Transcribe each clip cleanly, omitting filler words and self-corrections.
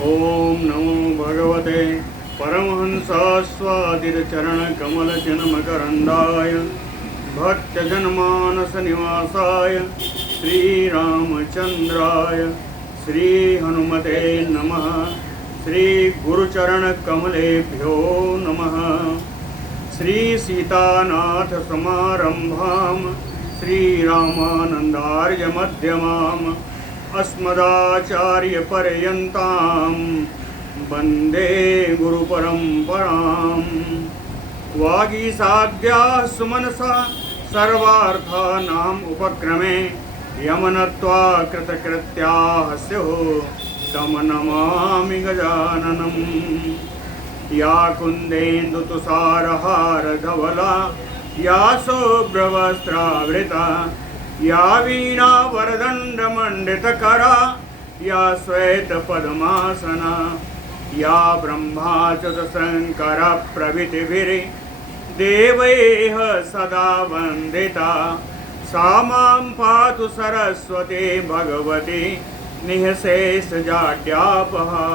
ओम नमो भगवते परमहंसास्वादितचरणकमलचिन्मकरन्दाय भक्तजनमानसनिवासाय श्रीरामचन्द्राय श्रीहनुमते नमः। श्रीगुरुचरणकमलेभ्यो नमः। श्रीसीतानाथसमारम्भां श्रीरामानन्दार्यमध्यमाम् अस्मदाचार्यपर्यन्तां वन्दे गुरुपरम्परां। वागीसाद्याः सुमनसा सर्वार्थानाम् उपक्रमे यमनत्वा कृतकृत्याः स्युः तं नमामि गजाननम्। या कुन्देन्दुतुषारहारधवला या शुभ्रवस्त्रावृता या वीणावरदण्डमण्डितकरा या श्वेतपद्मासना या ब्रह्माच्युतशङ्करप्रभृतिभिर्देवैः सदा वन्दिता सा मां पातु सरस्वती भगवती निःशेषजाड्यापहा।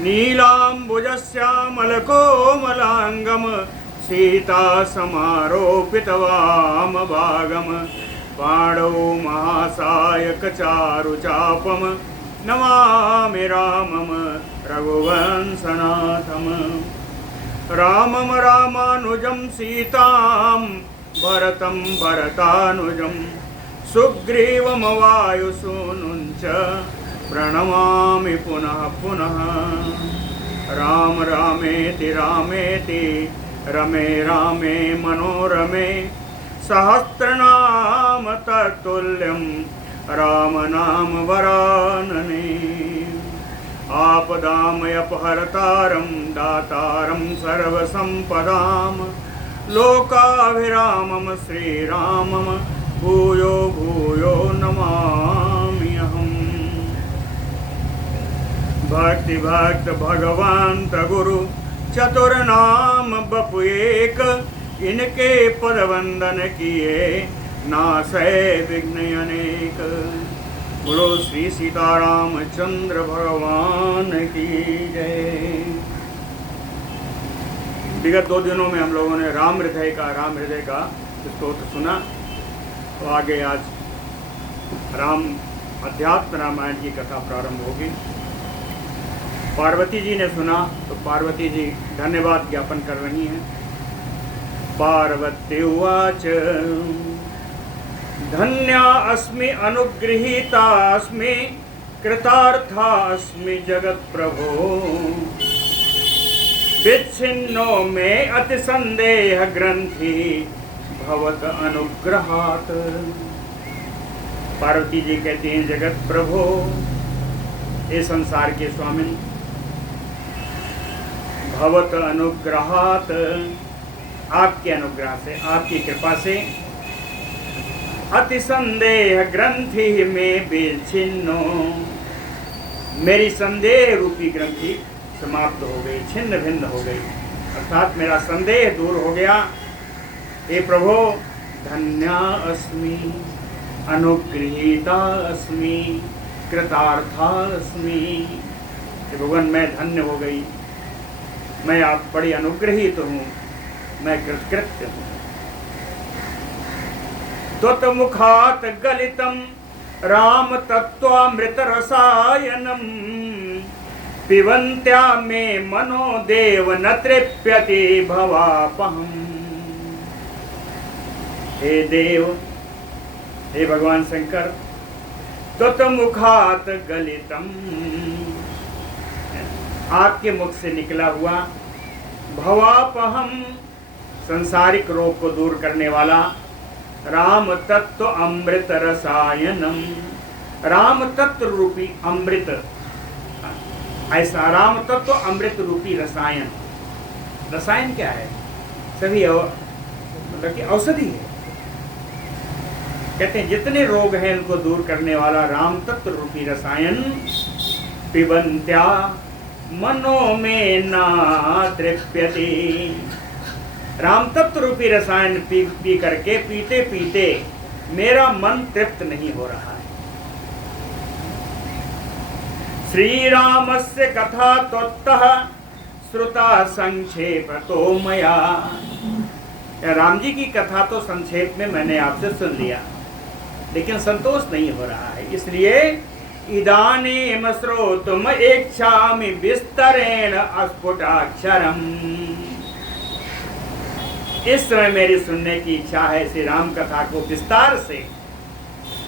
नीलाम्बुजश्यामलकोमलाङ्गं सीतासमारोपितवामभागं पाणौ महासायकचारुचापं नमामि रामं रघुवंशनाथं। रामं रामानुजं सीतां भरतं भरतानुजं सुग्रीवं वायुसूनुं च प्रणमामि पुनः पुनः। राम रामेति रामेति रमे रामे मनोरमे सहस्रनाम तत्तुल्यं रामनाम वरानने। आपदामयपहर्तारं दातारं सर्वसम्पदां लोकाभिरामं श्रीरामं भूयो भूयो नमाम्यहम्। भक्ति भक्त भगवंत गुरु चतुर्नाम बपु एक इनके पद वंदन किए नासै विघ्न अनेक। बोलो श्री सीतारामचंद्र भगवान की जय। विगत 2 दिनों में हम लोगों ने राम हृदय का स्तोत्र सुना। तो आगे आज राम अध्यात्म रामायण की कथा प्रारंभ होगी। पार्वती जी ने सुना तो पार्वती जी धन्यवाद ज्ञापन कर रही हैं। पार्वती उवाच धन्या अस्मि अनुगृहीता अस्मि कृतार्था अस्मि जगत प्रभो विच्छिन्नो मे अति संदेह ग्रंथि भवत अनुग्रहात्। पार्वती जी कहती हैं जगत प्रभो, ये संसार के स्वामी, भवत अनुग्रहात्, आपके अनुग्रह से, आपकी कृपा से, अति संदेह ग्रंथि में विच्छिन्नो, मेरी संदेह रूपी ग्रंथि समाप्त हो गई, छिन्न भिन्न हो गई, अर्थात मेरा संदेह दूर हो गया। हे प्रभो, धन्या अस्मि अनुगृहीता अस्मि कृतार्था अस्मि। भगवान मैं धन्य हो गई, मैं आप बड़ी अनुग्रहित हूँ, मैं कृतकृत्य हूँ। त्वत्मुखात् गलितं राम तत्त्वामृत रसायनम पिबन्त्या मे मनो देव न तृप्यति भवापहम्। हे देव, हे भगवान शंकर, त्वत्मुखात् गलितं, आपके मुख से निकला हुआ, भवापहम, संसारिक रोग को दूर करने वाला, राम तत्व अमृत रसायनम, राम तत्व रूपी अमृत, ऐसा राम तत्व अमृत रूपी रसायन। रसायन क्या है? सभी मतलब कि औषधि है। कहते हैं जितने रोग हैं उनको दूर करने वाला राम तत्व रूपी रसायन। पिबन्त्या मनो में ना तृप्यति, राम तत्व रूपी रसायन पी करके पीते पीते मेरा मन तृप्त नहीं हो रहा है। श्रीरामस्य कथा त्वत्तः श्रुता संक्षेप तो मया। राम जी की कथा तो संक्षेप में मैंने आपसे सुन लिया, लेकिन संतोष नहीं हो रहा है, इसलिए इदानीम श्रोतुम इच्छामि विस्तरेण अस्फुटाक्षरम्। इस समय मेरी सुनने की इच्छा है श्री राम कथा को विस्तार से,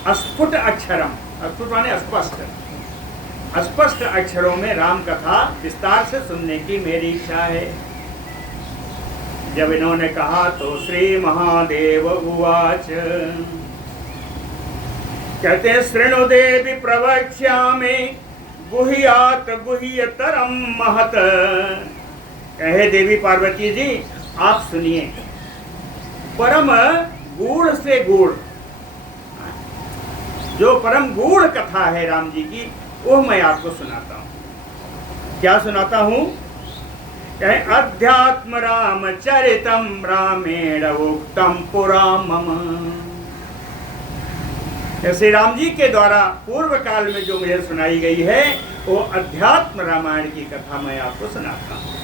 अस्फुट अक्षरम, अस्फुट माने स्पष्ट, स्पष्ट अक्षरों में राम कथा विस्तार से सुनने की मेरी इच्छा है। जब इन्होंने कहा तो श्री महादेव उवाच, कहते हैं शृणु देवी प्रवक्ष्यामि गुह्यात गुह्यतरम महत। कहे देवी पार्वती जी आप सुनिए, परम गूढ़ से गूढ़, जो परम गूढ़ कथा है राम जी की, वो मैं आपको सुनाता हूं। क्या सुनाता हूं? कहे अध्यात्म रामचरितम रामेण उक्तम पुरा मम। श्री राम जी के द्वारा पूर्व काल में जो मुझे सुनाई गई है वो अध्यात्म रामायण की कथा मैं आपको सुनाता हूं।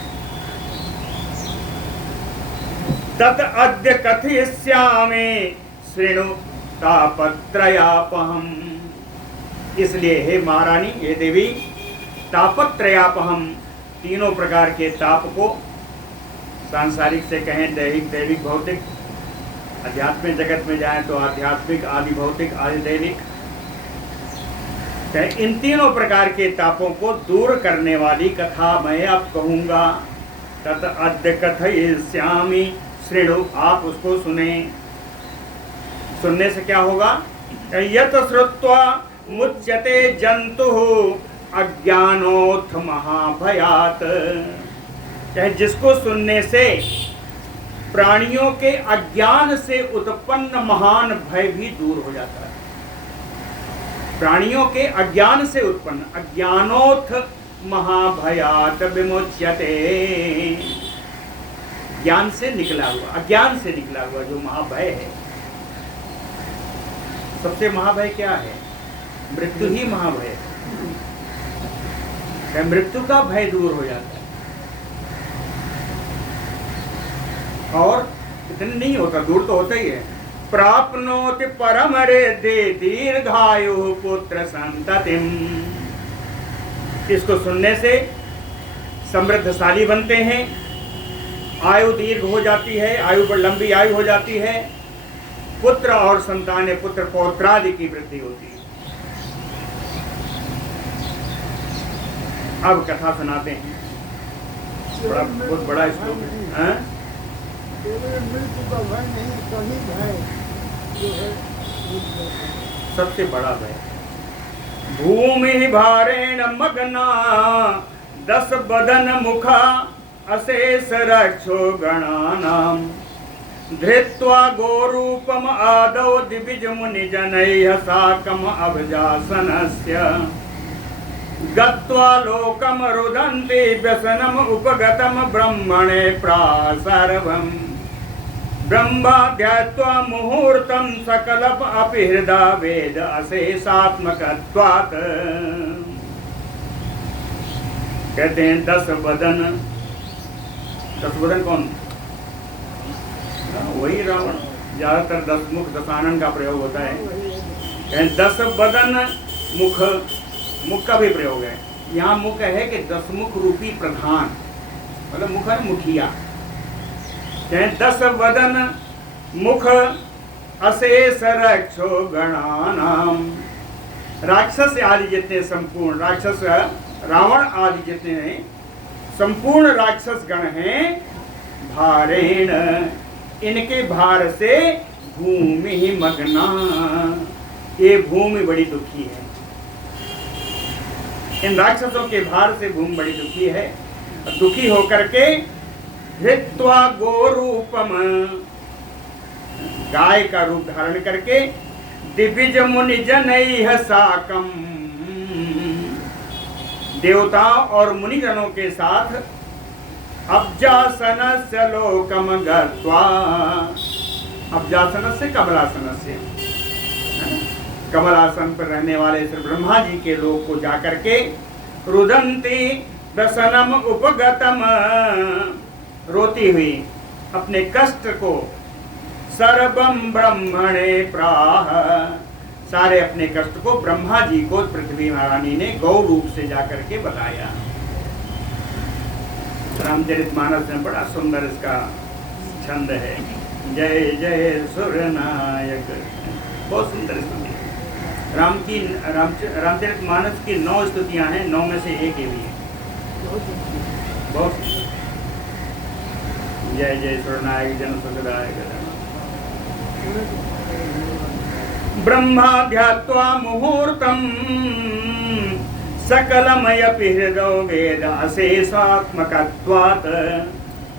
तत् अद्य कथयिष्यामि शृणु तापत्रयापहम्। इसलिए हे महारानी, हे देवी, तापत्रयापहम्, तीनों प्रकार के ताप को, सांसारिक से कहें दैहिक, दैविक, भौतिक, आध्यात्मिक जगत में जाएं तो आध्यात्मिक, आदि भौतिक, आदि दैविक, इन तीनों प्रकार के तापों को दूर करने वाली कथा मैं अब कहूंगा। तत् अद्य कथयिष्यामि शृणु, आप उसको सुने। सुनने से क्या होगा? यत् श्रुत्वा मुच्यते जंतुः अज्ञानोऽथ महाभयात्। जिसको सुनने से प्राणियों के अज्ञान से उत्पन्न महान भय भी दूर हो जाता है। प्राणियों के अज्ञान से उत्पन्न, अज्ञानोऽथ महाभयात् विमुच्यते, ज्ञान से निकला हुआ, अज्ञान से निकला हुआ जो महाभय है। सबसे महाभय क्या है? मृत्यु ही महाभय है। मृत्यु का भय दूर हो जाता है। और इतने नहीं होता, दूर तो होता ही है। प्राप्नोति परम रेद्धि दीर्घायु पुत्र संततिम। इसको सुनने से समृद्धशाली बनते हैं, आयु दीर्घ हो जाती है, आयु पर लंबी आयु हो जाती है, पुत्र और संतान, पुत्र पौत्रादि की वृद्धि होती है। अब कथा सुनाते हैं। बहुत बड़ा श्लोक है। मृत्यु का भय नहीं, सही भय जो है सबसे बड़ा भय। भूमि भारेण मग्ना 10 बदन मुखा अशेष रक्षो गणानाम धृत्वा गोरूपम आदौ दिविज मुनि जनैः साकम अभजासनस्य गत्वा लोकम रुदन्ति व्यसनम उपगतम ब्रह्मणे प्रासर्वम् ब्रह्माध्यात्वा मुहूर्तम सकलप अपि हृदा वेद अशेषात्मकत्वात्। कहते हैं 10 बदन। 10 बदन कौन? वही रावण। ज्यादातर 10 मुख, दशानन का प्रयोग होता है। 10 बदन मुख, मुख का भी प्रयोग है। यहाँ मुख है कि 10 मुख रूपी प्रधान, मतलब मुख है मुखिया। 10 बदन मुख अशेष रक्षो गणानाम। राक्षस आदि जितने संपूर्ण राक्षस, रावण आदि जितने संपूर्ण राक्षस गण हैं, भारेण, इनके भार से भूमि मग्ना, ये भूमि बड़ी दुखी है। इन राक्षसों के भार से भूमि बड़ी दुखी है। दुखी होकर के धृत्वा गोरूपम, गाय का रूप धारण करके, दिविज मुनि जनैः साकम, देवताओं और मुनिजनों के साथ अब्जासनस्य लोकम गत्वा, अब्जासनस्य कमलासनस्य, कमलासन पर रहने वाले श्री ब्रह्मा जी के लोक को जाकर के रुदंती रसनम उपगतम, रोती हुई अपने कष्ट को, सर्वम ब्रह्मणे प्राह, सारे अपने कष्ट को ब्रह्मा जी को पृथ्वी महारानी ने गौ रूप से जाकर के बताया। रामचरितमानस में बड़ा सुंदर इसका छंद है, जय जय सुरनायक, बहुत सुंदर स्तुति है। रामचरितमानस की 9 स्तुतियां हैं, 9 में से एक ये भी है, बहुत जय जय सुरनायक जन सुखदायक। ब्रह्माध्यात्वा मुहूर्तम सकलमयपि हृदय वेद अशेषात्मकत्वात्,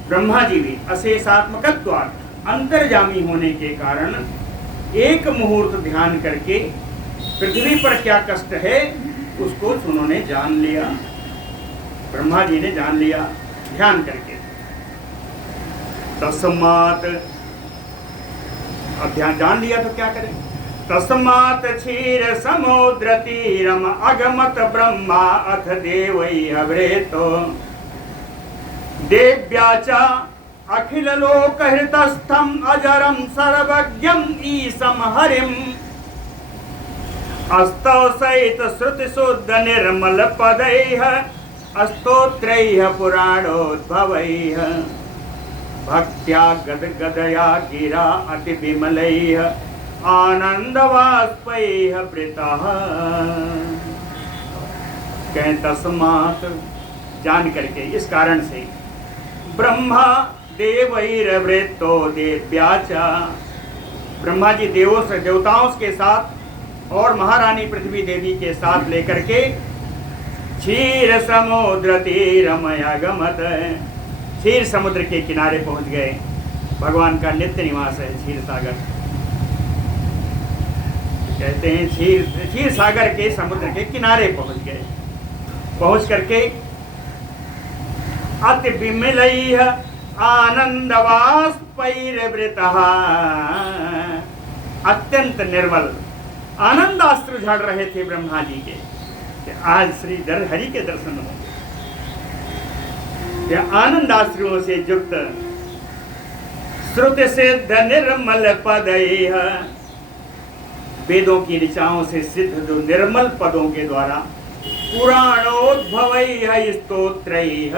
ब्रह्मा जी भी अशेषात्मकत्वात् अंतर्जामी होने के कारण एक मुहूर्त ध्यान करके पृथ्वी पर क्या कष्ट है उसको उन्होंने जान लिया, ब्रह्मा जी ने जान लिया ध्यान करके। तस्मात्, अब ध्यान जान लिया तो क्या करें, तस्मात् क्षीर समुद्र तीरम अगमत ब्रह्मा अथ देवै अवृतो, देव्या च अखिल लोक हृतस्थम अजरम सर्वज्ञम ईशम हरिम, अस्तौ सहित श्रुति शुद्ध निर्मल पदैः स्तोत्रैः पुराणोद्भवैः, भक्त्या गदगदया गिरा अति विमलैः आनंदवाष्पैः वृतः। कहें तस्मात्, जान करके, इस कारण से, ब्रह्मा देवैरवृतो देव्याचा, ब्रह्मा जी देवों से, देवताओं के साथ और महारानी पृथ्वी देवी के साथ लेकर के क्षीर समुद्र तीरमयागमत, क्षीर समुद्र के किनारे पहुंच गए। भगवान का नित्य निवास है क्षीर सागर, कहते हैं क्षीर सागर के समुद्र के किनारे पहुंच गए। पहुंच करके अति विमलैः आनंदवाष्पैर्वृतः, अत्यंत निर्मल आनंदाश्रु झड़ रहे थे ब्रह्मा जी के, आज श्री हरि के दर्शन होंगे। आनंदाश्रुओं से युक्त श्रुति सिद्ध निर्मल पदैः, वेदों की ऋचाओं से सिद्ध जो निर्मल पदों के द्वारा, पुराणोद्भवैः स्तोत्रैः,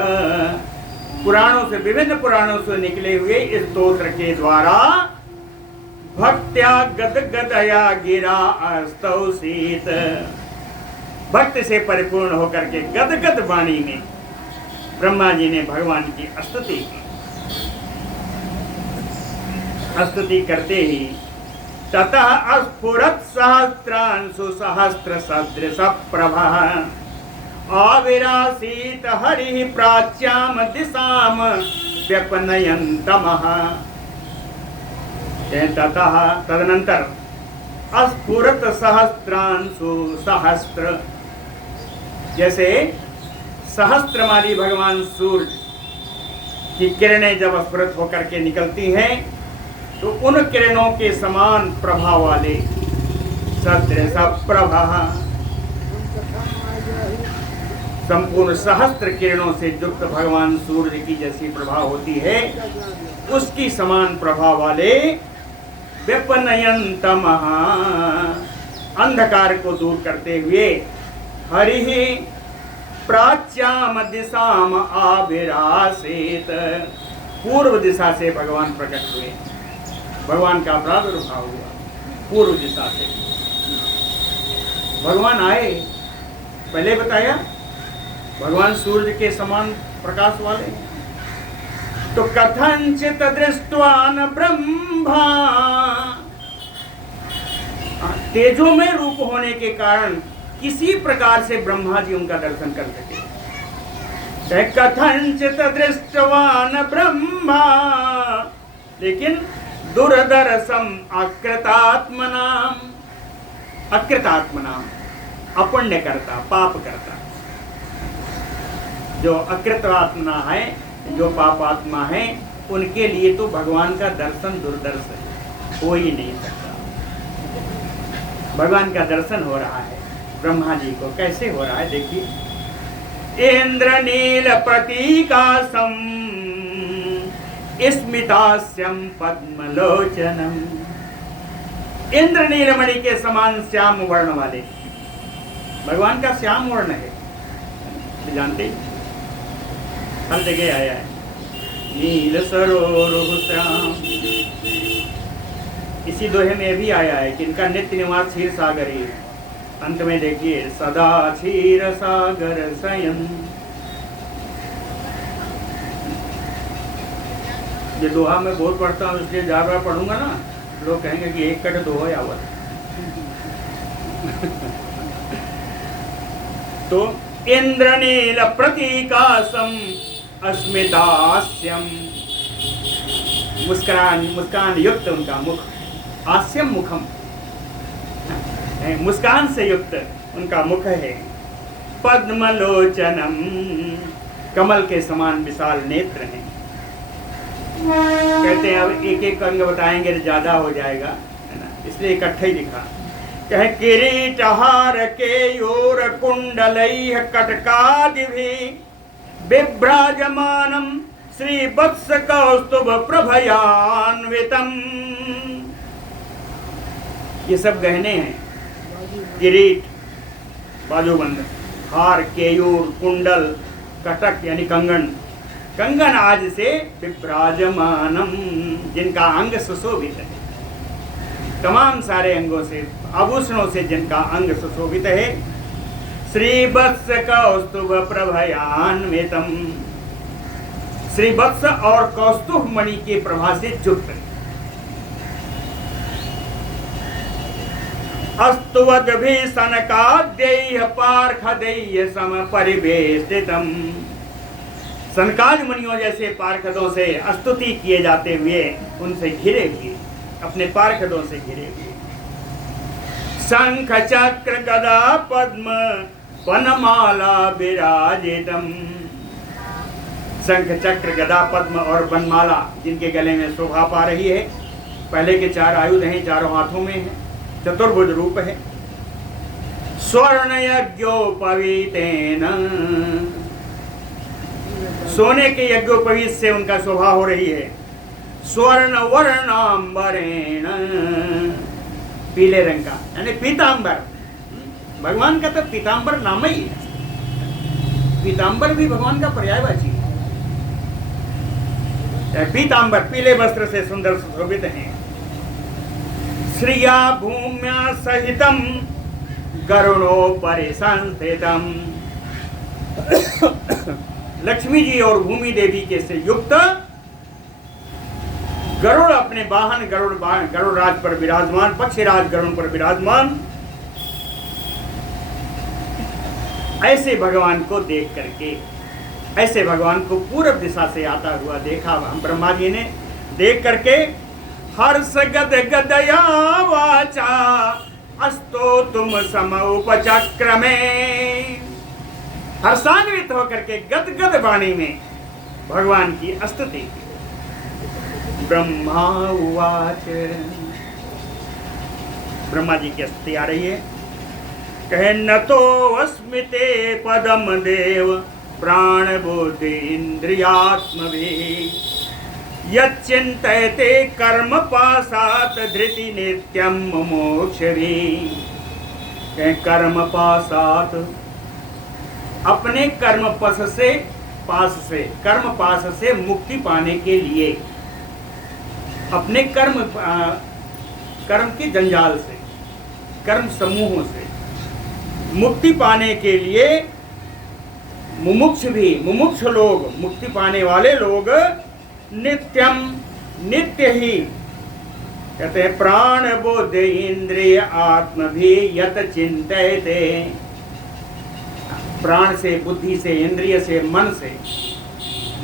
पुराणों से, विभिन्न पुराणों से निकले हुए इस स्तोत्र के द्वारा, भक्त्या गदगदया गिरा अस्तौसीत, भक्ति से परिपूर्ण होकर के गदगद वाणी में ब्रह्मा जी ने भगवान की स्तुति की। स्तुति करते ही ततः स्फुरत् सहस्रांशु सहस्र सदृश प्रभः, आविरासीत हरिः प्राच्याम दिशाम व्यपनयन्तमः। ततः, तदनंतर, स्फुरत् सहस्रांशु सहस्त्र, जैसे सहस्त्रमाली भगवान सूर्य की किरणें जब स्फुरत होकर के निकलती हैं तो उन किरणों के समान प्रभा वाले सदृश प्रभा, संपूर्ण सहस्त्र किरणों से युक्त भगवान सूर्य की जैसी प्रभा होती है उसकी समान प्रभा वाले, व्यपनयन्तमः, अंधकार को दूर करते हुए, हरिः प्राच्याम दिशाम आविरासीत, पूर्व दिशा से भगवान प्रकट हुए, भगवान का प्रादुर्भाव हुआ पूर्व दिशा से। भगवान आए, पहले बताया भगवान सूर्य के समान प्रकाश वाले। तो कथंचित दृष्टवान ब्रह्मा, तेजो में रूप होने के कारण किसी प्रकार से ब्रह्मा जी उनका दर्शन कर सके। कथंचित दृष्टवान ब्रह्मा, लेकिन दुर्दर्शम अकृतात्मनाम, अकृतात्मनाम अपुण्य करता, पाप करता, जो अकृतात्मा है, जो पापात्मा है, उनके लिए तो भगवान का दर्शन दुर्दर्श है, हो ही नहीं सकता। भगवान का दर्शन हो रहा है ब्रह्मा जी को, कैसे हो रहा है देखिए। इंद्रनील प्रतीकासम स्मितास्यम पद्मलोचनम। इंद्रनील मणि के समान श्याम वर्ण वाले भगवान का श्याम वर्ण है, तो जानते ही हर जगह आया है। नील सरोरुह श्याम, इसी दोहे में भी आया है कि इनका नित्य निवास क्षीर सागर ही है। अंत में देखिए सदा क्षीर सागर स्वयं। ये दोहा मैं बहुत पढ़ता हूँ, इसलिए बार बार पढ़ूंगा ना, लोग कहेंगे कि एक कट दोहा यावत। तो इंद्रनील प्रतीकासम अस्मितास्यम, मुस्कान युक्त उनका मुख, हास्यम मुखम, मुस्कान से युक्त उनका मुख है। पद्मलोचनम, कमल के समान विशाल नेत्र हैं। कहते हैं अब एक एक अंग बताएंगे तो ज्यादा हो जाएगा, है ना, इसलिए इकट्ठे ही लिखा। कहे किरीटहार केयूर कुंडलैः कटकादिभिः बिभ्राजमानम श्री वत्स कौस्तुभ प्रभयान्वितम। ये सब गहने हैं, किरीट बाजूबंद, हार केयूर कुंडल, कटक यानी कंगन, कंगन आज से विभ्राजमानम, जिनका अंग सुशोभित है, तमाम सारे अंगों से आभूषणों से जिनका अंग सुशोभित है। श्रीवत्स कौस्तुभ प्रभयान्वितम, श्रीवत्स और कौस्तुभ मणि के प्रभा से युक्त। अस्तुवद्भिः सनकाद्यैः पार्षदैः सम परिवेष्टितम, सनकाद मुनियों जैसे पार्षदों से स्तुति किए जाते हुए उनसे घिरे हुए, अपने पार्षदों से घिरे हुए। शंख चक्र गदा पद्म वनमाला विराजितम, शंख चक्र गदा पद्म और वनमाला जिनके गले में शोभा पा रही है। पहले के 4 आयुध हैं, चारों हाथों में है, चतुर्भुज रूप है। स्वर्ण यज्ञोपवीतेन, सोने के यज्ञोपवीत से उनका शोभा हो रही है। स्वर्ण वर्णांबरेण, पीले रंग का यानी पीतांबर, भगवान का तो पीतांबर नाम ही है। पीतांबर भी भगवान का पर्यायवाची है। पीतांबर पीले वस्त्र से सुंदर सुशोभित हैं। श्रिया भूम्या सहितम गरुड़ोपरि संस्थितम, लक्ष्मी जी और भूमि देवी के से युक्त गरुड़ अपने वाहन गरुड़ राज पर विराजमान, पक्षीराज गरुड़ पर विराजमान। ऐसे भगवान को देख करके, ऐसे भगवान को पूर्व दिशा से आता हुआ देखा हम ब्रह्मा जी ने। देख करके हर्ष गद गदया वाचा अस्तो तुम समउपचक्र में, हर्षान्वित होकर के गद गद वाणी में भगवान की स्तुति। ब्रह्मा उवाच, ब्रह्मा जी की स्तुति आ रही है। कहे न तो अस्मिते पदम देव प्राण बुद्धि इंद्रियात्मभिः, यच्चिन्तयते कर्म पाशात् धृति नित्यं मोक्षभिः। कहे कर्म पाशात्, अपने कर्म पाश से कर्म पाश से मुक्ति पाने के लिए, अपने कर्म के जंजाल से, कर्म समूहों से मुक्ति पाने के लिए मुमुक्ष लोग, मुक्ति पाने वाले लोग नित्यम, नित्य ही, कहते हैं प्राण बुद्धि इंद्रिय आत्म भी यत चिंतयते, प्राण से, बुद्धि से, इंद्रिय से, मन से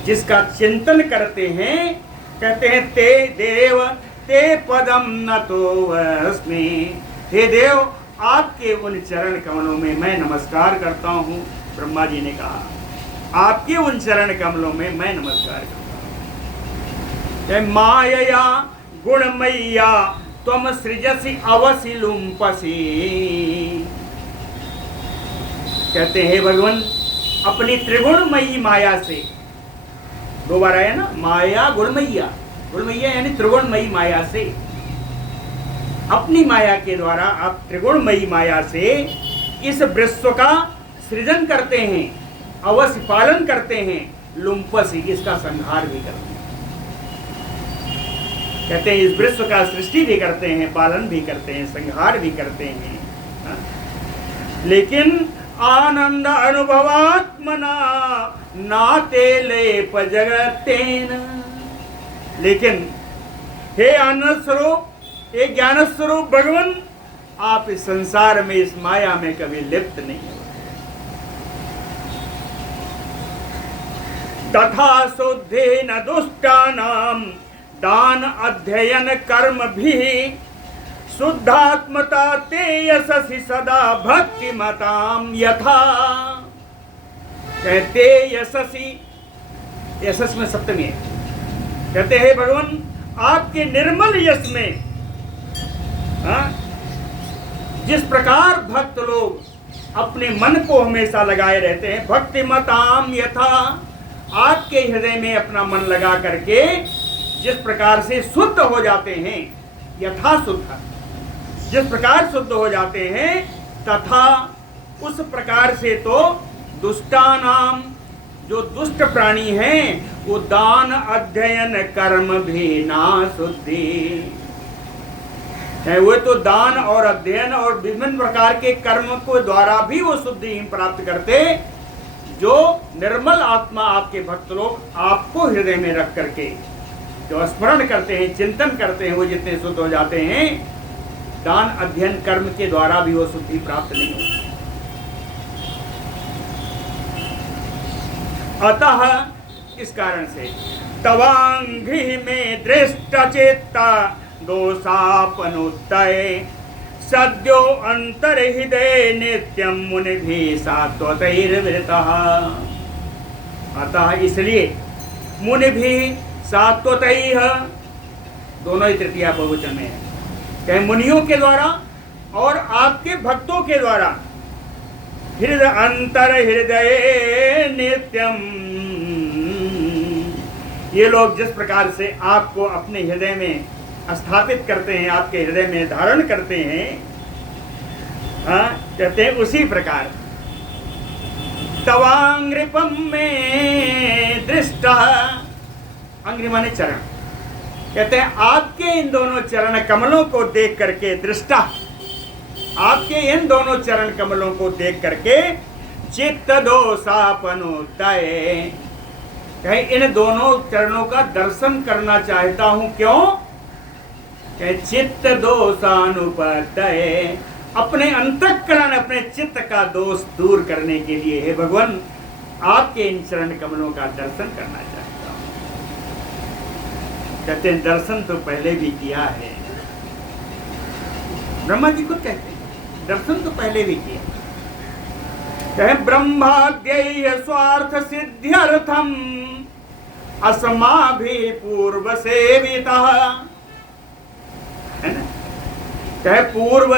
जिसका चिंतन करते हैं, कहते हैं ते देव ते पदम न तो अस्मि, हे देव आपके उन चरण कमलों में मैं नमस्कार करता हूँ। ब्रह्मा जी ने कहा आपके उन चरण कमलों में मैं नमस्कार करता हूँ। मायया गुणमय्या त्वम सृजसि अवसि लुम्पसि, कहते हैं भगवान अपनी त्रिगुणमयी माया से, दो बार आया ना, माया गुणमैया, गुणमैया यानी त्रिगुणमयी माया से, अपनी माया के द्वारा आप त्रिगुणमयी माया से इस विश्व का सृजन करते हैं, अवश्य पालन करते हैं, लुम्पस इसका संहार भी करते हैं। कहते हैं इस विश्व का सृष्टि भी करते हैं, पालन भी करते हैं, संहार भी करते हैं, हा? लेकिन आनंद अनुभवात्मना नाते लेप जगतेन। लेकिन हे आनंद स्वरूप, हे ज्ञान स्वरूप भगवान, आप इस संसार में, इस माया में कभी लिप्त नहीं हो। तथा शुद्धेन दुष्टानाम दान अध्ययन कर्म भी शुद्धात्मता ते यशसि सदा भक्ति मताम यथा। कहते यशसि, यशस में सप्तमी है, कहते हैं भगवान आपके निर्मल यश में, जिस प्रकार भक्त लोग अपने मन को हमेशा लगाए रहते हैं, भक्ति मताम यथा, आपके हृदय में अपना मन लगा करके जिस प्रकार से शुद्ध हो जाते हैं, यथा शुद्ध, जिस प्रकार शुद्ध हो जाते हैं, तथा उस प्रकार से तो दुष्टानाम, जो दुष्ट प्राणी हैं, वो दान अध्ययन कर्म भी ना शुद्धि है, वो तो दान और अध्ययन और विभिन्न प्रकार के कर्म को द्वारा भी वो शुद्धि प्राप्त करते। जो निर्मल आत्मा आपके भक्त लोग आपको हृदय में रख करके जो स्मरण करते हैं, चिंतन करते हैं, वो जितने शुद्ध हो जाते हैं, दान अध्ययन कर्म के द्वारा भी वो शुद्धि प्राप्त नहीं होती। अतः इस कारण से तवांघ्रि में दृष्ट चेता दोषापनुत्तये सद्यो अंतर्हृदय नित्यम मुनि भी सात्वतैर्वृतः। अतः इसलिए मुनि भी सात्वतैः, दोनों ही तृतीया बहुवचन में है, कहे मुनियों के द्वारा और आपके भक्तों के द्वारा, हृदय अंतर हृदय नित्यम, ये लोग जिस प्रकार से आपको अपने हृदय में स्थापित करते हैं, आपके हृदय में धारण करते हैं, कहते हैं उसी प्रकार तवांग्रिपम में दृष्ट, अंग्रि माने चरण, कहते हैं आपके इन दोनों चरण कमलों को देख करके, दृष्टा, आपके इन दोनों चरण कमलों को देख करके चित्त दोषापनुत्तये, कहे इन दोनों चरणों का दर्शन करना चाहता हूं। क्यों? कहे चित्त दोषानुपत्तये, अपने अंतःकरण, अपने चित्त का दोष दूर करने के लिए हे भगवान आपके इन चरण कमलों का दर्शन करना चाहता हूं। कहते हैं दर्शन तो पहले भी किया है, ब्रह्मा जी खुद कहते हैं दर्शन तो पहले भी किया। कहे ब्रह्माद्यैः स्वार्थ सिद्ध्यर्थम अस्माभिः पूर्व सेवितः, है ना, कहे पूर्व,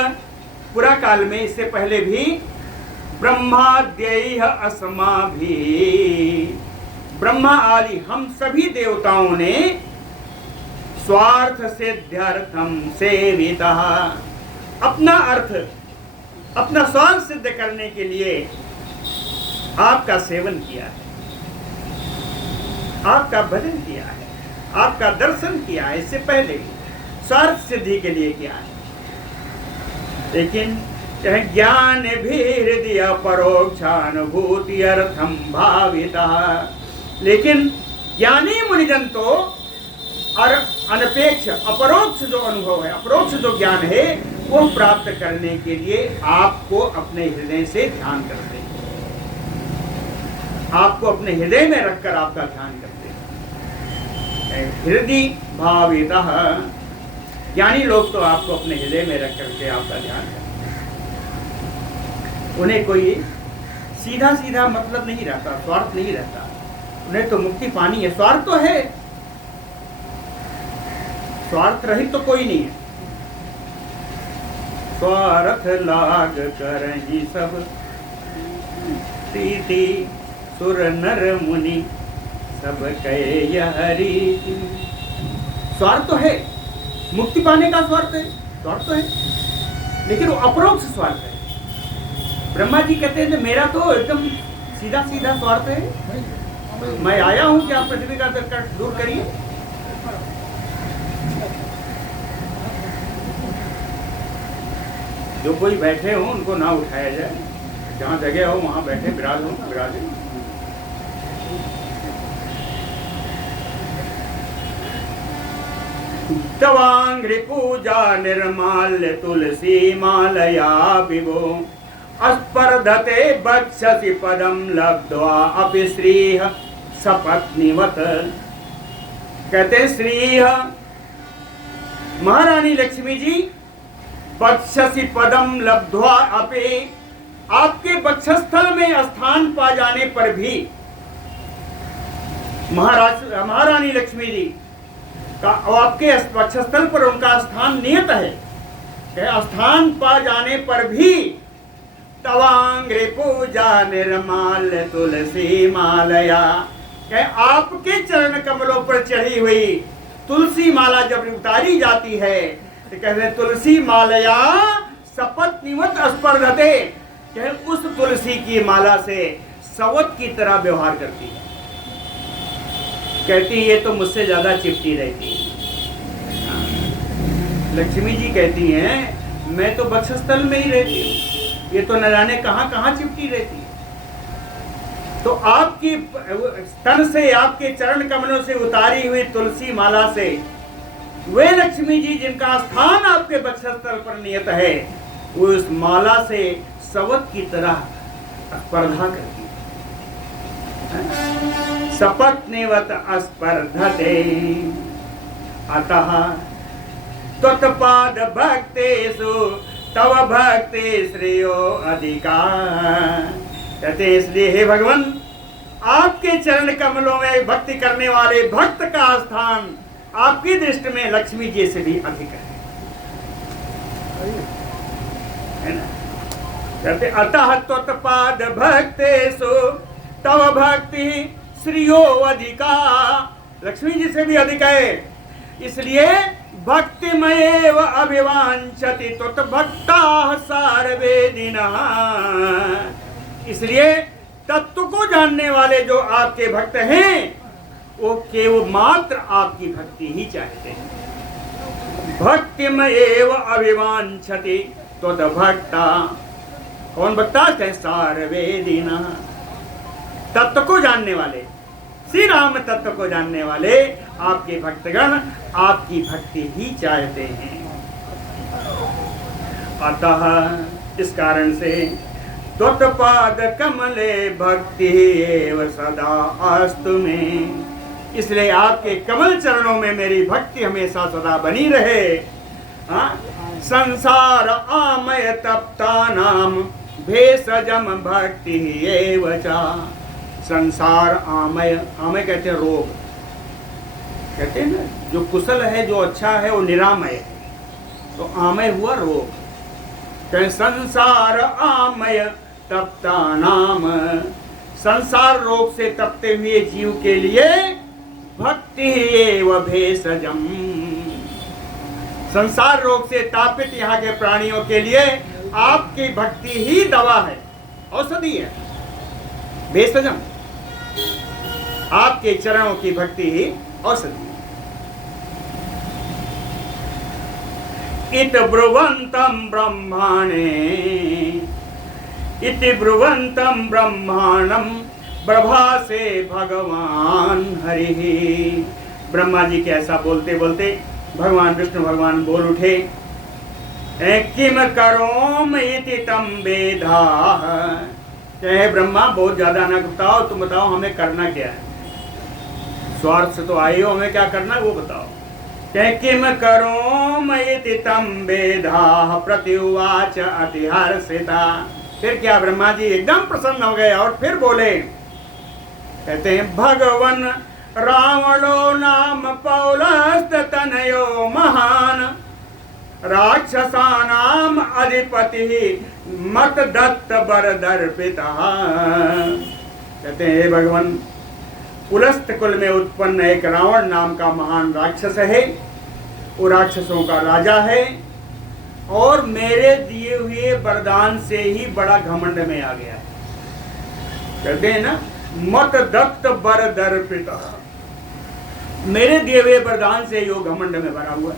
पुरा काल में, इससे पहले भी ब्रह्माद्यैः अस्माभिः, ब्रह्मा आदि हम सभी देवताओं ने स्वार्थ सिद्ध्यर्थम सेवितः, अपना अर्थ, अपना स्वार्थ सिद्ध करने के लिए आपका सेवन किया है, आपका भजन किया है, आपका दर्शन किया है, इससे पहले भी स्वार्थ सिद्धि के लिए किया है। लेकिन चाहे ज्ञान भी हृदय परोक्षानुभूति अर्थम भाविता, लेकिन ज्ञानी मुनिजन तो और अनपेक्ष अपरोक्ष जो अनुभव है, अपरोक्ष जो ज्ञान है, वो प्राप्त करने के लिए आपको अपने हृदय से ध्यान करते हैं, आपको अपने हृदय में रखकर आपका ध्यान करते हैं। हृदय भाविता, ज्ञानी लोग तो आपको अपने हृदय में रख करके आपका ध्यान करते हैं। उन्हें कोई सीधा सीधा मतलब नहीं रहता, स्वार्थ नहीं रहता, उन्हें तो मुक्ति पानी है। स्वार्थ तो है, स्वार्थ रहित तो कोई नहीं है। स्वार्थ लाग कर ही सब प्रीति सुर नर मुनि सब कहे यह हरि। स्वार्थ तो है, मुक्ति पाने का स्वार्थ है, स्वार्थ तो है, लेकिन वो अपरोक्ष स्वार्थ है। ब्रह्मा जी कहते हैं मेरा तो एकदम सीधा सीधा स्वार्थ है, मैं आया हूं कि आप पृथ्वी का कष्ट दूर करिए। जो कोई बैठे हो उनको ना उठाया जाए, जहां जगह हो वहां बैठे विराजे। तवांग्रि पूजा निर्माल्य तुलसी मालया विभो अस्पर्धते बक्षसि पदम लब्ध्वा अपि श्रीः सपत्नीवत। कहते हैं श्रीः महारानी लक्ष्मी जी बक्षसि पदम लब्ध्वा अपि, आपके वक्षस्थल में स्थान पा जाने पर भी महारानी लक्ष्मी जी का आपके वक्षस्थल पर उनका स्थान नियत है। स्थान पा जाने पर भी तवांग्रि पूजा निर्माल्य तुलसी मालया, आपके चरण कमलों पर चढ़ी हुई तुलसी माला जब उतारी जाती है तो कहते हैं तुलसी मालया सपत्नीवत स्पर्धते, उस तुलसी की माला से सवत की तरह व्यवहार करती है। कहती ये तो मुझसे ज्यादा चिपटी रहती है। लक्ष्मी जी कहती हैं मैं तो वक्षस्थल में ही रहती हूँ, ये तो न जाने कहां कहां चिपटी रहती है। तो आपकी तन से, आपके चरण कमलों से उतारी हुई तुलसी माला से वे लक्ष्मी जी जिनका स्थान आपके वक्षस्थल पर नियत है, वो उस माला से सवत की तरह स्पर्धा करती है। सपत्नीवत स्पर्धते अतः त्वत्पाद भक्तेषु तव भक्ति श्रेयो अधिका। कहते इसलिए हे भगवान, आपके चरण कमलों में भक्ति करने वाले भक्त का स्थान आपकी दृष्टि में लक्ष्मी जी से भी अधिक है ना। कहते अतः त्वत्पाद भक्तेषु तव भक्ति श्रेयो अधिका, लक्ष्मी जी से भी अधिक है। इसलिए भक्तिमयेव अभिवांछति त्वत्भक्ताः सार्वेदिनः, इसलिए तत्व को जानने वाले जो आपके भक्त हैं वो केवल मात्र आपकी भक्ति ही चाहते हैं। भक्तिमयेव अभिवांछति त्वद्भक्ता, कौन भक्ता है? सार्वेदिनः, तत्व को जानने वाले, श्री राम तत्व को जानने वाले आपके भक्तगण आपकी भक्ति ही चाहते हैं। अतः इस कारण से त्वत्पाद कमले भक्ति एव सदा अस्तु में, इसलिए आपके कमल चरणों में मेरी भक्ति हमेशा सदा बनी रहे। संसार आमय तप्तानाम भेषजम भक्ति एव च। संसार आमय, आमय कहते हैं रोग, कहते हैं ना जो कुशल है, जो अच्छा है वो निरामय है, तो आमय हुआ रोग। कहते संसार आमय तप्ता नाम, संसार रोग से तपते हुए जीव के लिए भक्ति एव भेषजम, संसार रोग से तापित यहाँ के प्राणियों के लिए आपकी भक्ति ही दवा है, औषधि है। भेषजम, आपके चरणों की भक्ति ही औषधि। इत ब्रुवंतम ब्रह्माणे, इति ब्रुवंतम ब्रह्मांडम प्रभासे भगवान हरि। ब्रह्मा जी के ऐसा बोलते बोलते भगवान विष्णु भगवान बोल उठे, किम करोम इति तम वेदाः। कहे ब्रह्मा बहुत ज्यादा न बताओ, तुम बताओ हमें करना क्या है, स्वार्थ से तो आए हो, हमें क्या करना है वो बताओ। कहे किम करोम इति तम वेदाः प्रत्युवाच अतिहर्षिता। फिर क्या ब्रह्मा जी एकदम प्रसन्न हो गए और फिर बोले, कहते हैं भगवन रावणो नाम पौलस्तनयो महान राक्षसानाम अधिपति मत दत्त बर दर्पिता। कहते हैं हे भगवान, पुलस्त कुल में उत्पन्न एक रावण नाम का महान राक्षस है, वो राक्षसों का राजा है और मेरे दिए हुए वरदान से ही बड़ा घमंड में आ गया। कहते हैं ना, मत दत्त बर दर्पिता, मेरे दिए हुए वरदान से ही वो घमंड में भरा हुआ है।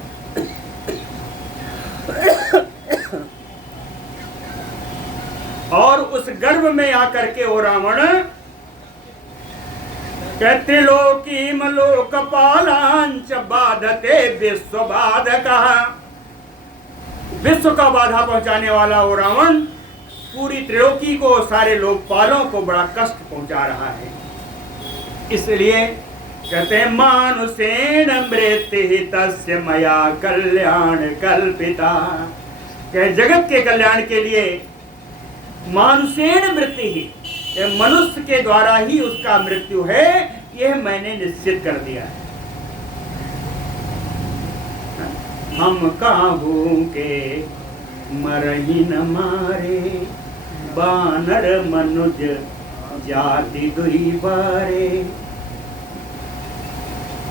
और उस गर्भ में आकर के वो रावण कहते लोकीम लोकपालांच बाधते विश्व बाधकः, विश्व का बाधा पहुंचाने वाला वो रावण पूरी त्रिलोकी को, सारे लोकपालों को बड़ा कष्ट पहुंचा रहा है। इसलिए कहते हैं मानुषेण मृत्यु तस्य मया कल्याण कल्पिता, कहे जगत के कल्याण के लिए मानुषेण मृत्यु ही, मनुष्य के द्वारा ही उसका मृत्यु है, यह मैंने निश्चित कर दिया है। हम काबू के मरही न मारे, बानर मनुज जाति दुई बारे।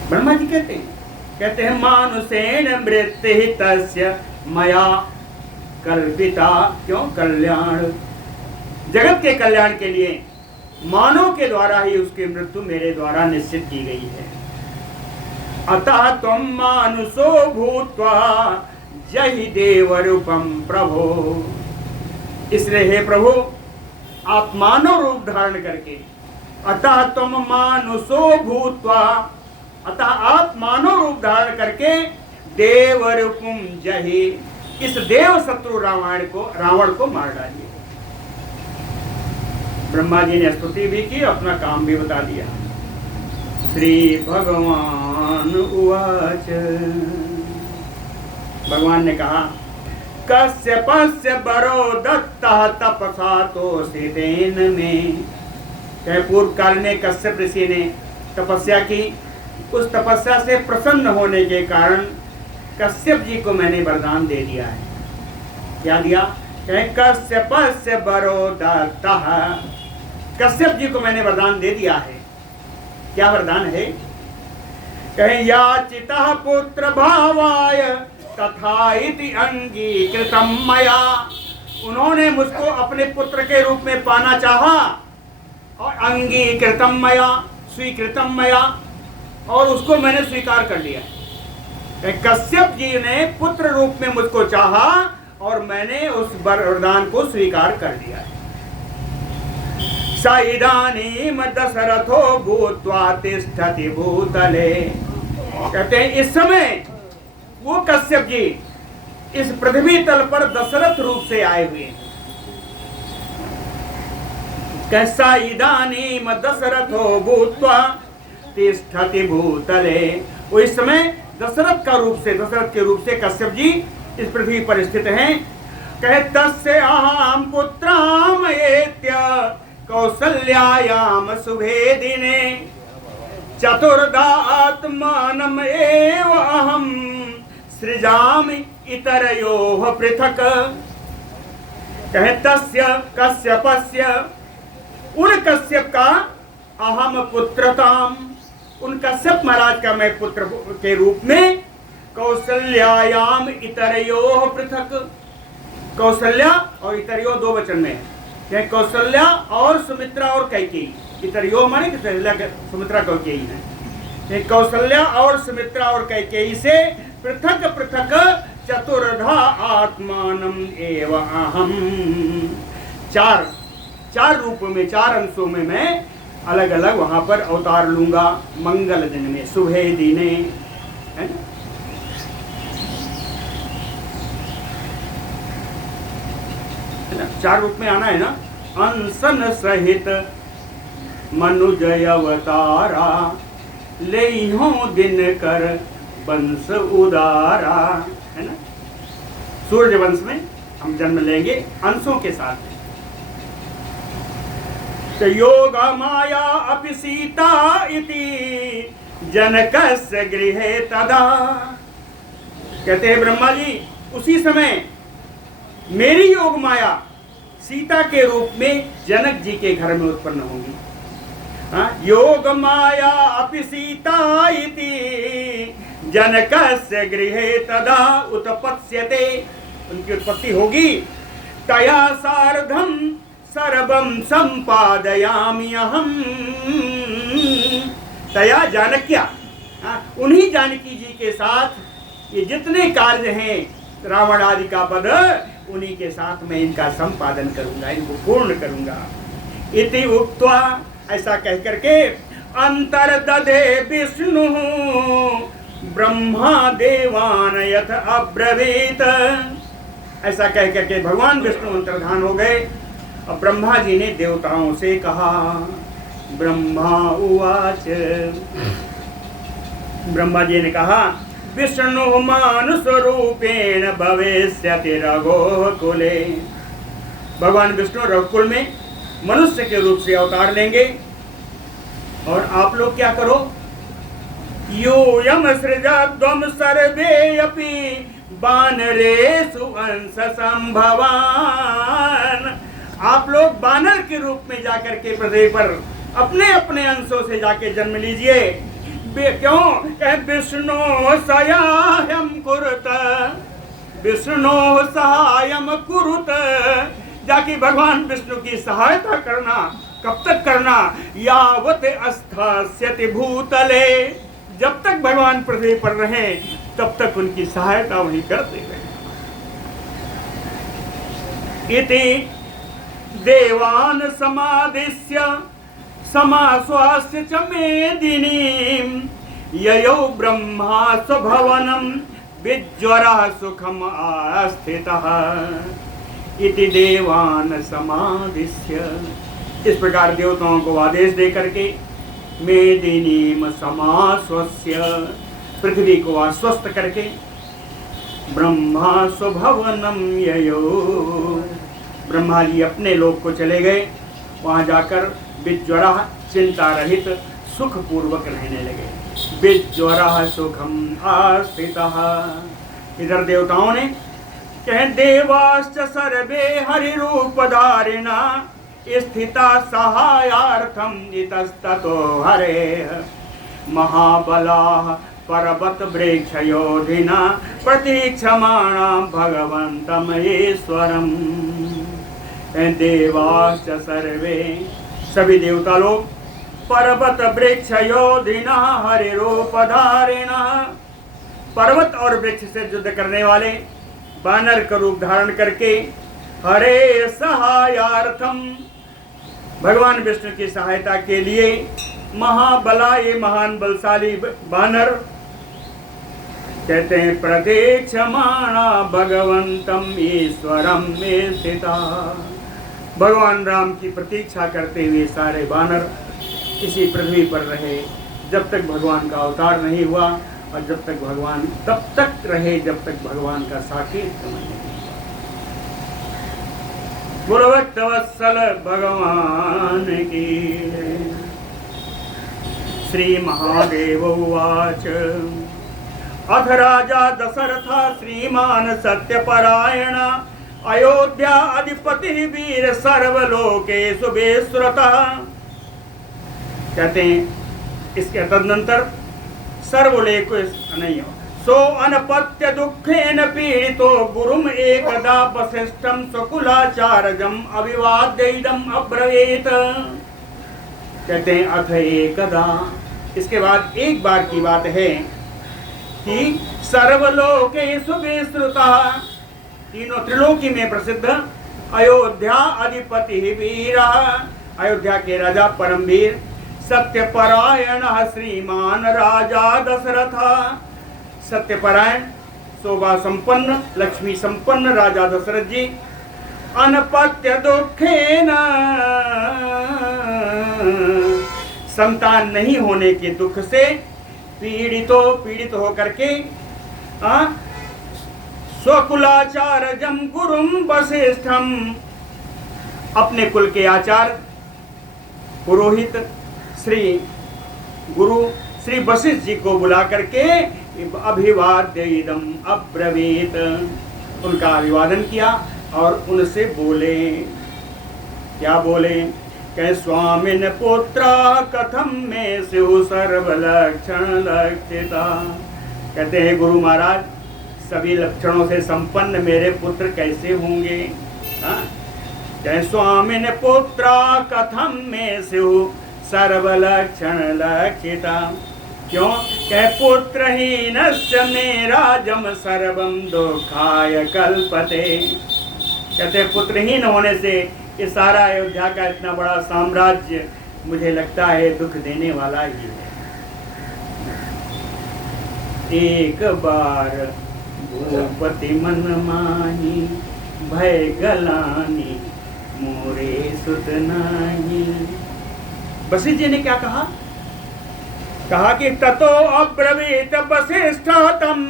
ब्रह्मा जी कहते हैं मानुषेण मृत्यु तस्य मया कल्पिता, क्यों? कल्याण, जगत के कल्याण के लिए मानव के द्वारा ही उसकी मृत्यु मेरे द्वारा निश्चित की गई है। अतः तुम मानुषो भूत्वा जहि देव रूपम प्रभो, इसलिए हे प्रभु आप मानव रूप धारण करके, अतः तुम मानुषो भूत्वा, अतः आप मानव रूप धारण करके देव रूपम जहि, इस देव शत्रु रावण को मार डालिए। ब्रह्मा जी ने स्तुति भी की, अपना काम भी बता दिया। श्री भगवान उवाच, भगवान ने कहा कश्यपस्य बरो दत्तः तपसा तोषितेन में, कहे पूर्व काल में कश्यप ऋषि ने तपस्या की, उस तपस्या से प्रसन्न होने के कारण कश्यप जी को मैंने वरदान दे दिया है। क्या दिया? कहे कश्यपस्य बरो दत्तः, कश्यप जी को मैंने वरदान दे दिया है। क्या वरदान है? कहे याचितः पुत्र भावाय तथा इति अंगीकृतम मया, उन्होंने मुझको अपने पुत्र के रूप में पाना चाहा और अंगीकृतम मया, स्वीकृतम मया, और उसको मैंने स्वीकार कर लिया। कश्यप जी ने पुत्र रूप में मुझको चाहा और मैंने उस वरदान को स्वीकार कर लिया है। स इदानीम दशरथो भूत्वा तिष्ठति भूतले, कहते हैं इस समय वो कश्यप जी इस पृथ्वी तल पर दशरथ रूप से आए हुए। कैसा इदानीम दशरथो भूत्वा तिष्ठति भूतले, वो इस समय दशरथ का रूप से, दशरथ के रूप से कश्यप जी इस पृथ्वी पर स्थित हैं। कहे तस्य अहम पुत्राम एत्य कौसल्यायाम शुभे दिने चतुर्धा आत्मानम एव अहम सृजामि इतरयोः पृथक। कहे तस्य कश्यपस्य, उन कश्यप का अहम पुत्रताम, उन कश्यप महाराज का मैं पुत्र के रूप में कौसल्यायाम इतरयोः पृथक, कौसल्या और इतरयो दो वचन में है, कौसल्या और सुमित्रा और कैकेयी, इतरयो माने कि सुमित्रा कैकेयी है, कौसल्या और सुमित्रा और कैकेयी से पृथक पृथक चतुर्धा आत्मानम एव अहम, चार रूप में, चार अंशों में मैं अलग अलग वहां पर अवतार लूंगा मंगल दिन में, शुभे दिने, है ना। चार रूप में आना है ना। अंसन सहित मनुजय अवतारा, लेहो दिन कर वंश उदारा, है ना। सूर्य वंश में हम जन्म लेंगे अंशों के साथ। योग माया अपि सीता इति जनकस्य गृहे तदा, कहते हैं ब्रह्मा जी उसी समय मेरी योग माया सीता के रूप में जनक जी के घर में उत्पन्न होंगी। योग माया अपि सीता इति जनकस्य गृहे तदा उत्पत्स्यते। उनकी उत्पत्ति होगी। तया सार्धम सर्वं संपादयामि अहम्। तया जानक्या, उन्हीं जानकी जी के साथ ये जितने कार्य हैं रावण आदि का वध, उन्हीं के साथ मैं इनका संपादन करूंगा, इनको पूर्ण करूंगा। इति उक्त्वा, ऐसा कह करके अंतर्दधे विष्णु ब्रह्मा देवान यथ अब्रवीत। ऐसा कह करके भगवान विष्णु अंतर्धान हो गए। अब ब्रह्मा जी ने देवताओं से कहा। ब्रह्मा उवाच, ब्रह्मा जी ने कहा, विष्णु मानुष रूपेण भविष्यति रघुकुले। भगवान विष्णु रघुकुल में मनुष्य के रूप से अवतार लेंगे। और आप लोग क्या करो, यूयम सृजध्वम सर्वे अपि बानरेषु अंश संभवान। आप लोग बानर के रूप में जाकर के पृथ्वी पर अपने अपने अंशों से जाके जन्म लीजिए। क्यों? विष्णु सहायम कुरुत, विष्णु सहायम कुरुत। जाके भगवान विष्णु की सहायता करना। कब तक करना? यावत अस्थास्यति भूतले, जब तक भगवान पृथ्वी पर रहे तब तक उनकी सहायता वही करते रहे। इति देवान समादिश्य समाश्वास्य च मेदिनीं ययो ब्रह्मा स्वभवनं विज्वरः सुखम आस्थितः। इति देवान समादिश्य, इस प्रकार देवताओं को आदेश दे करके मेदिनीम समाश्वस्य, पृथ्वी को आश्वस्त करके ब्रह्मा स्वभवनम ययो, ब्रह्मा जी अपने लोक को चले गए। वहां जाकर विज्वरा, चिंता रहित सुख पूर्वक रहने लगे। विज्वरा सुखम आस्थितः। इधर देवताओं ने कहे, देवाश्च सर्वे हरिरूपधारिणा स्थिता सहायार्थम इतस्ततो हरेः महाबलाः पर्वत वृक्षयोधिना प्रतीक्षमाणा भगवन्तं ईश्वरम्। देवाश्च सर्वे, सभी देवता लोग, पर्वत वृक्षयोधिना हरिरूपधारिणा, पर्वत और वृक्ष से युद्ध करने वाले, बानर का रूप धारण करके हरे सहायार्थम, भगवान विष्णु की सहायता के लिए, महाबला, ये महान बलशाली बानर, कहते हैं प्रतीक्षमाणा भगवंतम ईश्वरम में स्थिता। भगवान राम की प्रतीक्षा करते हुए सारे बानर इसी पृथ्वी पर रहे जब तक भगवान का अवतार नहीं हुआ, और जब तक भगवान, तब तक रहे जब तक भगवान का साकेत समय नहीं। बोलो भक्तवत्सल भगवान की। श्री महादेव उवाच, अथ राजा दशरथ श्रीमान सत्यपरायण अयोध्या अधिपति वीर सर्वलोकेषु विश्रुतः। कहते हैं इसके तदनंतर सर्वलोक नहीं हो, सो अनपत्य दुखेन पीड़ितो गुरुम एकदा वसिष्ठं स्वकुलाचार्यम् अभिवाद्यैदम् अब्रवीत। कहते हैं अथ एकदा, इसके बाद एक बार की बात है कि सर्वलोकेषु विश्रुतः, तीनों त्रिलोकी में प्रसिद्ध अयोध्या अधिपति वीर, अयोध्या के राजा परमवीर, सत्यपरायण श्रीमान राजा दशरथ, सत्यपरायण, शोभा संपन्न, लक्ष्मी संपन्न राजा दशरथ जी, अनपत्य दुखेन, संतान नहीं होने के दुख से पीड़ित होकर के स्वकुलाचार्यम गुरुम वसिष्ठम, अपने कुल के आचार्य पुरोहित श्री गुरु श्री वशिष्ठ जी को बुला करके अभिवाद्य इदम अब्रवीत, उनका अभिवादन किया और उनसे बोले। क्या बोले? कह स्वामिन पुत्रा कथम में स्यु सर्वलक्षण लक्षिता। कहते हैं गुरु महाराज, सभी लक्षणों से संपन्न मेरे पुत्र कैसे होंगे? कह स्वामिन पुत्रा कथम में स्यु सर्वलक्षण लक्षिता। क्यों? कह पुत्रहीनस्य मेरा जम सर्वम दुखाय कल्पते। कहते पुत्रहीन होने से ये सारा अयोध्या का इतना बड़ा साम्राज्य मुझे लगता है दुख देने वाला ही है। एक बार भूपति मन माही भय गलानी मोरे सुत नाही। वशिष्ठ जी ने क्या कहा? कहा कि ततो अब्रवीत वसिष्ठ तम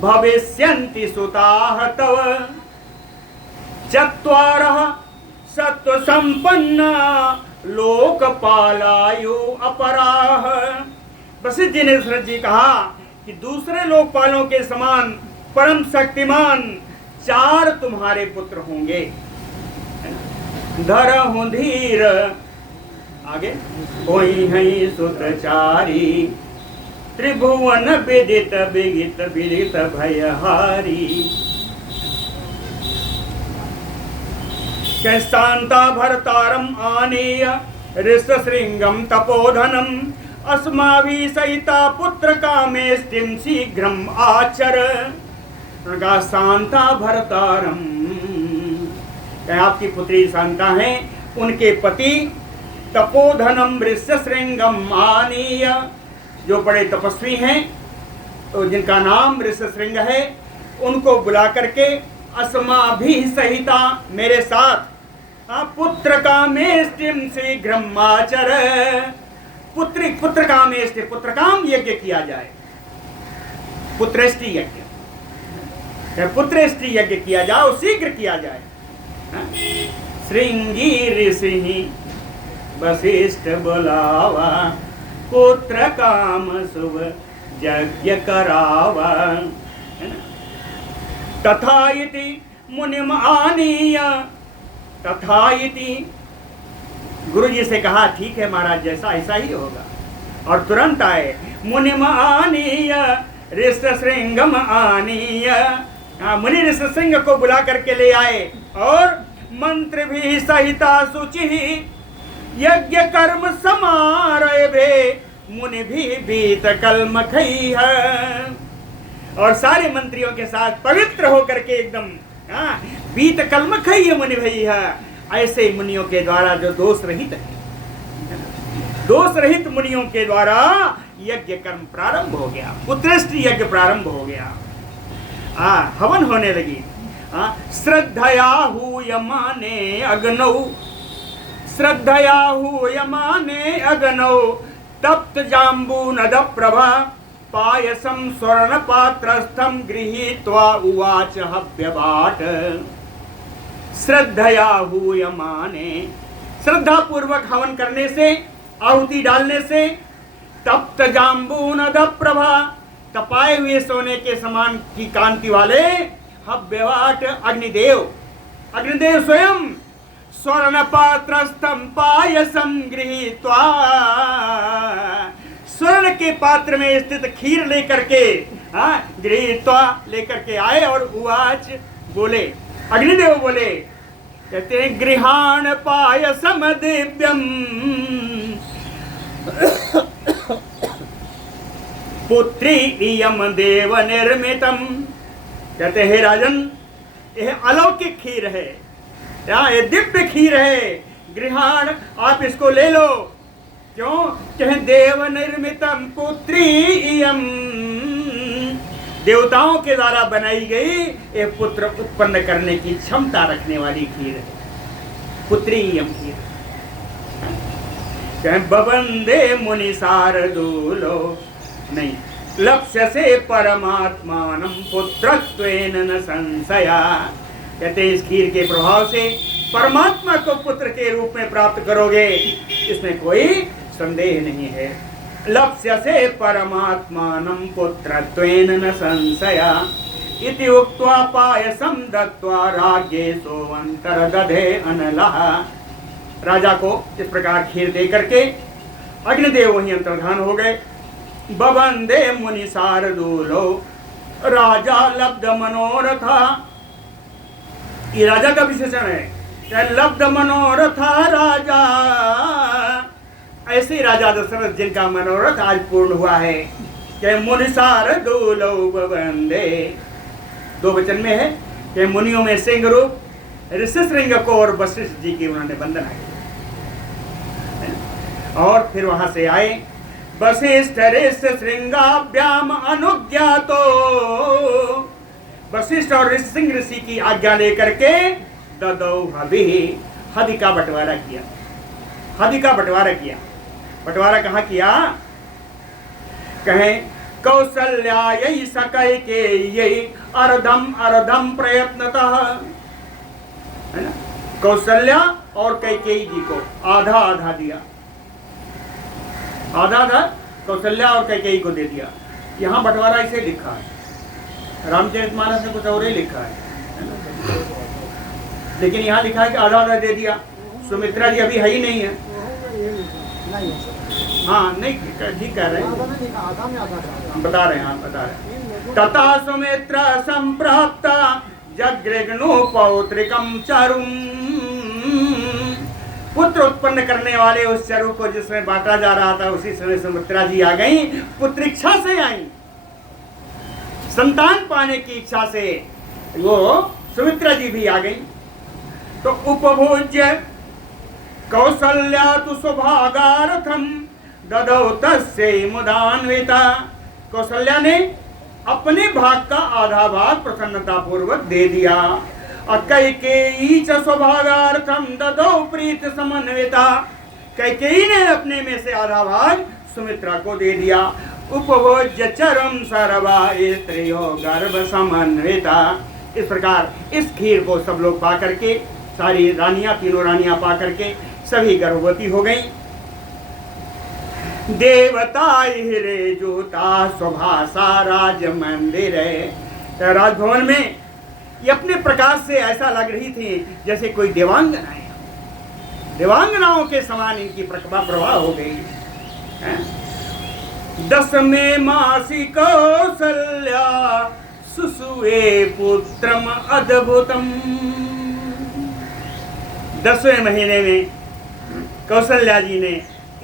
भविष्यन्ति सुताः तव चत्वारः सत्व संपन्न लोकपालायु अपराह। वशिष्ठ जी ने दशरथ जी कहा कि दूसरे लोकपालों के समान परम शक्तिमान 4 तुम्हारे पुत्र होंगे। धरहु धीर, आगे कोई है सुतचारी त्रिभुवन विदित विगित विदित भयहारी। शांता भरतारम आनीय ऋषशृंगम तपोधनम अस्माभि सहिता पुत्र कामे स्थिम शीघ्रम आचर। शांता भरतारम, आपकी पुत्री शांता है, उनके पति तपोधनम ऋषशृंगम आनीय, जो बड़े तपस्वी हैं, तो जिनका नाम ऋषशृंग है, उनको बुला करके अस्माभि सहिता, मेरे साथ पुत्र कामेष्टिम शीघ्रम आचर। पुत्र कामेष्टि, पुत्र काम यज्ञ किया जाए, पुत्रेष्टि यज्ञ, पुत्रेष्टि यज्ञ किया जाए, शीघ्र किया जाए। श्रृंगी ऋषि वशिष्ठ बुलावा पुत्र काम शुभ यज्ञ करावा। तथा इति मुनिम आनीय, तथा इति गुरु जी से कहा ठीक है महाराज, जैसा ऐसा ही होगा। और तुरंत आए मुनिम आनीय ऋषशृंगम आनीय, मुनि ऋषशृंग को बुला करके ले आए और मंत्र भी सहिता शुचि यज्ञ कर्म समारभे मुनि भी बीत कलम खई है। और सारे मंत्रियों के साथ पवित्र होकर के एकदम बीत कलम खई है मुनि भई है। ऐसे मुनियों के द्वारा जो दोष रहित है, दोष रहित मुनियों के द्वारा यज्ञ कर्म प्रारंभ हो गया, पुत्रेष्टि यज्ञ प्रारंभ हो गया। हवन होने लगी। श्रद्धया हूयमाने अग्नौ, श्रद्धया हूयमाने अग्नौ तप्त जाम्बू नद प्रभा पायसम स्वर्ण पात्रस्थम गृहीत्वा उवाच हव्यबाट। श्रद्धया हूयमाने, श्रद्धा पूर्वक हवन करने से, आहुति डालने से, तप्त जाम्बू नद प्रभा, तपाए हुए सोने के समान की कांति वाले हव्यबाट अग्निदेव, अग्निदेव स्वयं स्वर्ण पात्रस्थम पायसम गृहीत्वा, स्वर्ण के पात्र में स्थित खीर लेकर के गृहीत्वा लेकर के आए और उवाच बोले, अग्निदेव बोले, कहते हैं गृहाण पायसम दिव्यम पुत्री इयम देव निर्मितम। कहते हे राजन, यह अलौकिक खीर है, ये दिव्य खीर है, गृहाण आप इसको ले लो। क्यों? कहे देव निर्मितम पुत्री इयम, देवताओं के द्वारा बनाई गई ये पुत्र उत्पन्न करने की क्षमता रखने वाली खीर है, पुत्री इयम खीर। कहे बवंदे मुनि शार्दूलो, नहीं, लक्ष्य से परमात्मानं पुत्रत्वेन न संशया। कहते इस खीर के प्रभाव से परमात्मा को पुत्र के रूप में प्राप्त करोगे, इसमें कोई संदेह नहीं है। लक्ष्य से परमात्मानं पुत्रत्वेन न संशया इति उक्त्वा पायसं दत्त्वा राज्ञे सोऽन्तर्दधे अनलः। राजा को इस प्रकार खीर दे करके अग्निदेव वहीं अंतर्धान हो गए। बवंदे मुनि शार्दूलो राजा लब्ध मनोरथा, ये राजा का विशेषण है, लब्ध मनोरथा राजा, ऐसे राजा दशरथ जिनका मनोरथ आज पूर्ण हुआ है। कि मुनि शार्दूलो बवंदे, दो वचन में है कि मुनियों में सिंह रूप ऋषिशृंग को और वशिष्ठ जी की उन्होंने वंदना की। और फिर वहां से आए, वशिष्ठ ऋषिशृंगाभ्याम अनुज्ञातो, वशिष्ठ और ऋषिशृंग ऋषि की आज्ञा लेकर के ददौ हवि, हदि का बंटवारा किया। हदि का बंटवारा किया। बंटवारा कहाँ किया? कहें कौसल्यायै सकैकेय्यै अर्धम अर्धम प्रयत्नतः, है ना, कौशल्या और कैकेयी जी को आधा आधा दिया, आधा आधा कौशल्या और कैकेयी को दे दिया। यहाँ बंटवारा इसे लिखा है, रामचरितमानस में कुछ और ही लिखा है, लेकिन यहाँ लिखा है कि आधा आधा दे दिया। सुमित्रा जी अभी है ही नहीं है। हाँ नहीं ठीक कह रहे हैं, बता रहे हैं, आप बता रहे हैं। तथा सुमित्रा संप्राप्ता जगृग्नु पौत्रिकम चरुम, पुत्र उत्पन्न करने वाले उस चरु को जिसमें बांटा जा रहा था, उसी समय सुमित्रा जी आ गई। पुत्रिक्षा से आई, संतान पाने की इच्छा से वो सुमित्रा जी भी आ गई। तो उपभोज्य कौसल्या तु सुभागार्थम ददौ तस्यै मुदान्विता, कौशल्या ने अपने भाग का आधा भाग प्रसन्नता पूर्वक दे दिया। कैकेयी च स्वभागार्थम ददौ प्रीत समन्विता, कैकेयी ने अपने में से आधा भाग सुमित्रा को दे दिया। उपभोज्य चरम सर्वा स्त्रियो गर्भ समन्विता, इस प्रकार इस खीर को सब लोग पा करके, सारी रानियां, तीनों रानियां पा करके सभी गर्भवती हो गई। देवता हिरे जूता सुभाषा राज मंदिर, राजभवन में ये अपने प्रकाश से ऐसा लग रही थी जैसे कोई देवांगनाएं, देवांगनाओं के समान इनकी प्रभा हो गई। 10वें मासी कौसल्या सुसुवे पुत्रम अद्भुतम, 10वें महीने में कौशल्या जी ने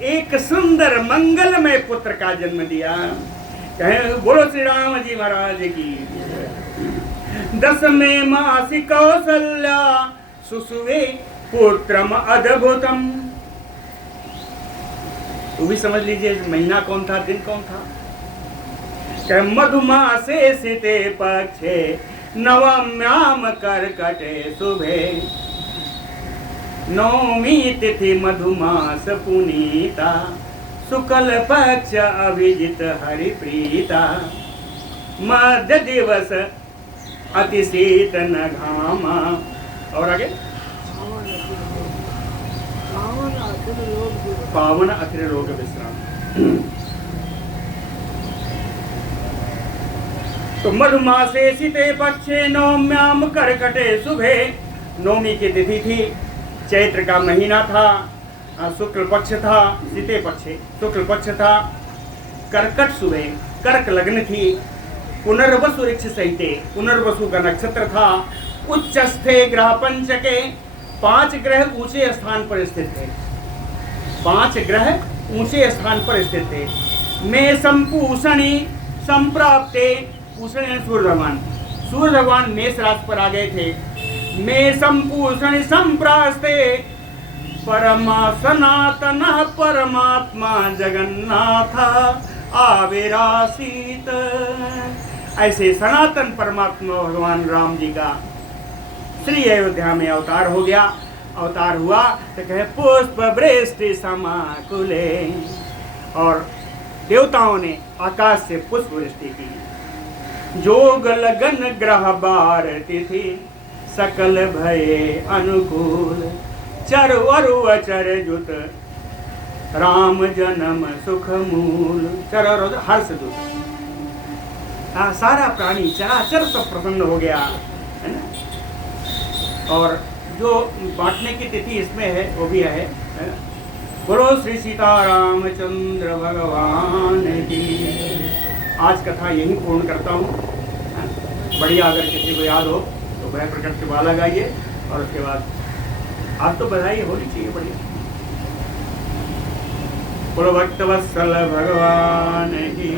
एक सुंदर मंगलमय पुत्र का जन्म दिया। कहें बोलो श्री राम जी महाराज की। 10वें मासी कौसल्या सुसुवे पुत्रम अद्भुतम, तो भी समझ लीजिए महीना कौन था, दिन कौन था। मधुमासे सिते पक्षे नवम्याम कर्कटे शुभे, नौमी तिथि मधुमास पुनीता शुक्ल पक्ष अभिजित हरिप्रीता, मध्य दिवस अति शीत न घामा, और आगे पावन अखिल लोक विश्राम। तो मधुमासे शीते पक्षे नौम्याम कर्कटे शुभे, नौमी की तिथि थी, चैत्र का महीना था, शुक्ल पक्ष था, शीते पक्षे शुक्ल पक्ष था, कर्कट सुबह, कर्क लग्न थी, पुनर्वसु ऋक्ष सहिते, पुनर्वसु का नक्षत्र था, उच्चस्थे ग्रह पंचके, 5 ग्रह ऊंचे स्थान पर स्थित थे, 5 ग्रह ऊंचे स्थान पर स्थित थे। में संपूषणी संप्राप्ते, पूषण सूर्य भगवान, सूर्य भगवान मेष राशि पर आ गए थे। में संपूषण संप्रास्ते परमा सनातन परमात्मा जगन्नाथ आविरासीत, ऐसे सनातन परमात्मा भगवान राम जी का श्री अयोध्या में अवतार हो गया। अवतार हुआ तो कहे पुष्प वृष्टि समाकुले, और देवताओं ने आकाश से पुष्प वृष्टि की। जोग लगन ग्रह बार तिथि सकल भये अनुकूल, चर वरु अचर जुत राम जन्म सुख मूल, चर और हर्ष जुत, सारा प्राणी चराचर सब प्रसन्न हो गया, है ना। और जो बांटने की तिथि इसमें है वो भी है ना? बोलो श्री सीतारामचंद्र भगवान की। आज कथा यही पूर्ण करता हूँ। बढ़िया, अगर किसी को याद हो तो वह प्रकट के वाला गाइए, और उसके बाद आज तो बधाई होनी चाहिए बढ़िया। बोलो भक्तवत्सल भगवान की।